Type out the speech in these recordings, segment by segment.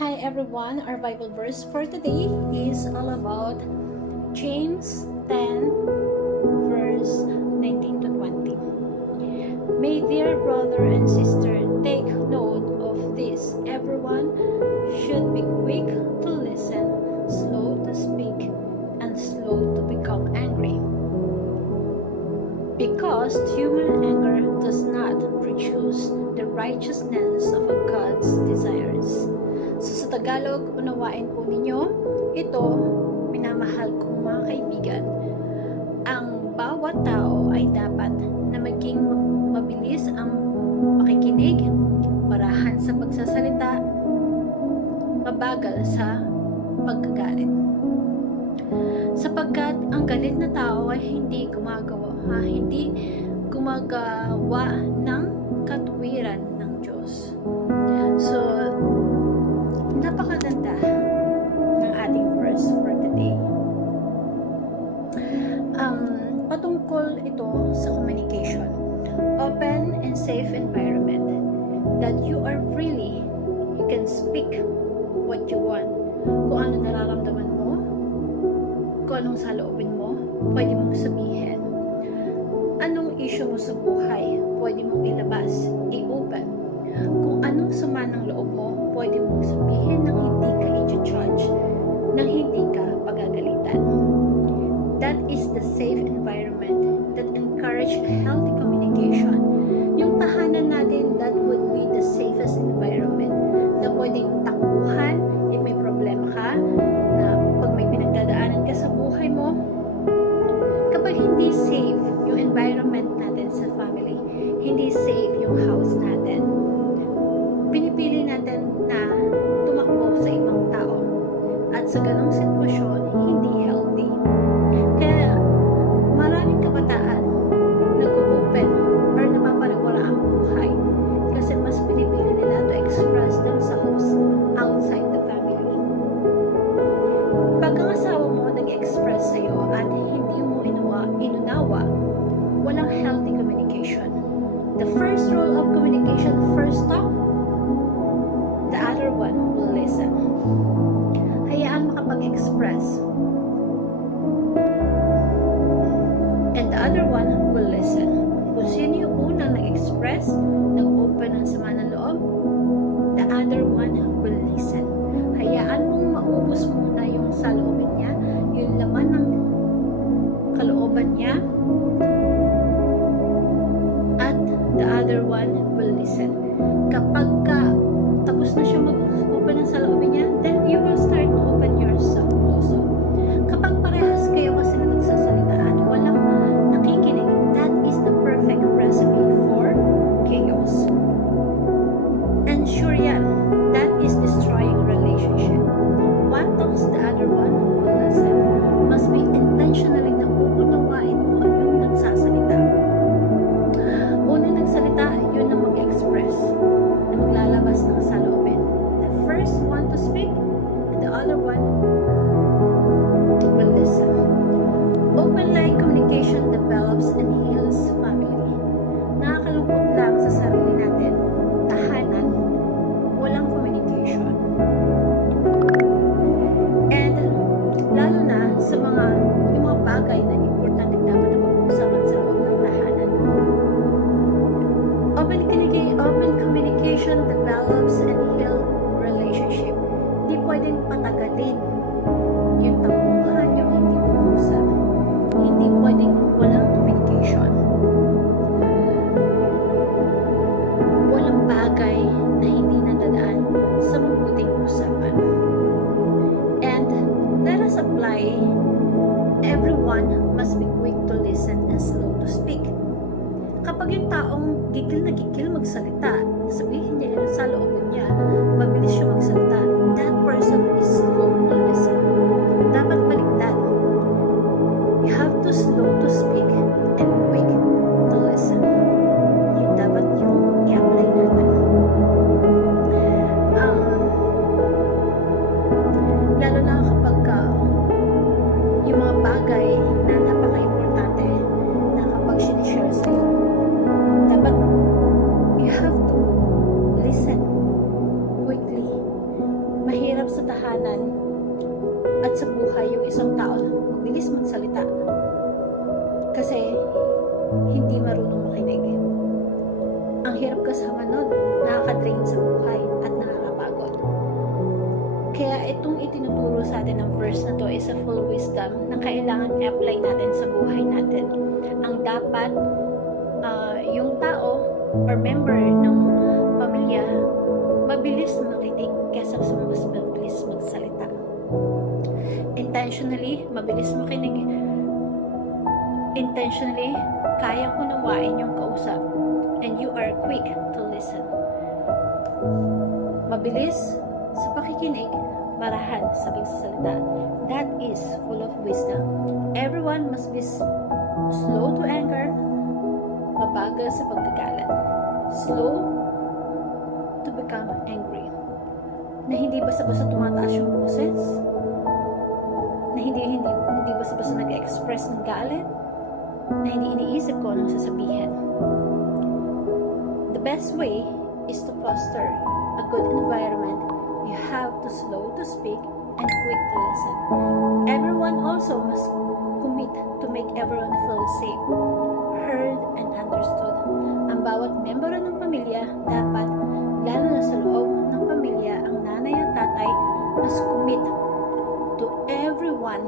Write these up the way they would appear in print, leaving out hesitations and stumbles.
Hi everyone, our Bible verse for today is all about James 10 verse 19 to 20. May dear brother and sister take note of this. Everyone should be quick to listen, slow to speak, and slow to become angry. Because human anger does not produce the righteousness of God's desires. So sa Tagalog, unawain po ninyo, ito, minamahal kong mga kaibigan, ang bawat tao ay dapat na maging mabilis ang pakikinig, marahan sa pagsasalita, mabagal sa pagkagalit. Sapagkat ang galit na tao ay hindi gumagawa ng katwiran ng Diyos. So, napakaganda ng ating verse for today. Patungkol ito sa communication. Open and safe environment that you are freely, you can speak what you want. Kung ano nararamdaman mo, kung anong saloobin mo, pwede mong sabihin. Anong issue mo sa buhay, pwede mong ilabas, i-open. Kung anong sama ng loob mo, pwede mong sabihin nang hindi ka i-judge, nang hindi ka pagagalitan. That is the safe environment that encourage healthy communication. Yung tahanan natin, that would be the safest environment na pwedeng takbuhan if may problema ka, na pag may pinagdadaanan ka sa buhay mo. Kapag hindi safe yung environment natin sa family, hindi safe yung house natin, pinipili natin na tumakbo sa ibang tao, at sa ganong sitwasyon, hindi healthy. Kaya maraming kabataan nag-open or napapaliwala ang buhay kasi mas pinipili nila to express themselves outside the family. Pag ang asawa mo nag-express sa'yo at hindi mo inunawa, walang healthy communication. The first rule of communication, first talk, the other one will listen. Hayaan makapag-express. And the other one will listen. Kung sino yung unang nag-express, nag-open ng sama ng loob, the other one will listen. Hayaan mong maubos muna yung saloobin niya, yung laman ng kalooban niya, at the other one will listen. Kapag tapos na siya mag-open ng saloobin niya, then you will start to open yourself also. Kapag parehas kayo kasi na nagsasalita at walang nakikinig, that is the perfect recipe for chaos. And sure yan, that is destroying relationship. One talks, the other one will listen. Must be intentionally na uunawain mo yung nagsasalita. Unang nagsalita, yun na mag-express, na maglalabas ng saloobin. The first one to speak, and the other one will listen. Open line communication develops and heals family. Nakakalungkot lang sa sarili natin, tahanan, walang communication. And lalo na sa yung mga bagay na importante dapat na pag-uusapan sa loob ng tahanan. Open communication develops and heals relationship. Hindi pwedeng patagalin yung tampuhan, yung hindi pag-uusap. Hindi pwedeng walang communication. Walang bagay na hindi nadadaan sa mabuting usapan. And let us apply, everyone must be quick to listen and slow to speak. Kapag yung taong gigil na gigil magsalita, sabihin niya yung saloobin niya, mabilis siya magsalita, that person is slow to listen. Dapat baliktad. You have to slow to speak and quick to listen. Yun dapat yung i-apply natin. Lalo na kapag yung mga bagay na napaka-importante na kapag sinishare sa'yo, dapat you have to listen quickly. sa tahanan at sa buhay yung isang tao mabilis magsalita kasi hindi marunong makinig. Ang hirap kasama nun, nakaka-drain sa buhay at nakakapagod. Kaya itong itinuturo sa atin ng verse na to is a full wisdom na kailangan i-apply natin sa buhay natin. Ang dapat yung tao or member ng pamilya mabilis makinig kaysa sa mas mabilis magsalita. Intentionally, mabilis makinig. Intentionally, kayang unawain yung kausap. And you are quick to listen. Mabilis sa pakikinig, marahan sa pagsasalita. That is full of wisdom. Everyone must be slow to anger, mabagal sa pagkagalit. Slow to become angry. Na hindi basta-basta tumataas yung boses. Na hindi basta-basta nag-express ng galit. Na hindi iniisip ko anong sasabihin. The best way is to foster a good environment. You have to slow to speak and quick to listen. Everyone also must commit to make everyone feel safe, heard, and understood. Ang bawat membro ng pamilya dapat, lalo na sa loob ng pamilya, ang nanay at tatay must commit to everyone,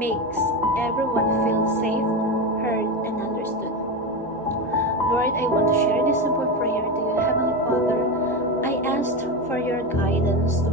makes everyone feel safe, heard, and understood. Lord, I want to share this simple prayer to you, Heavenly Father. I asked for your guidance to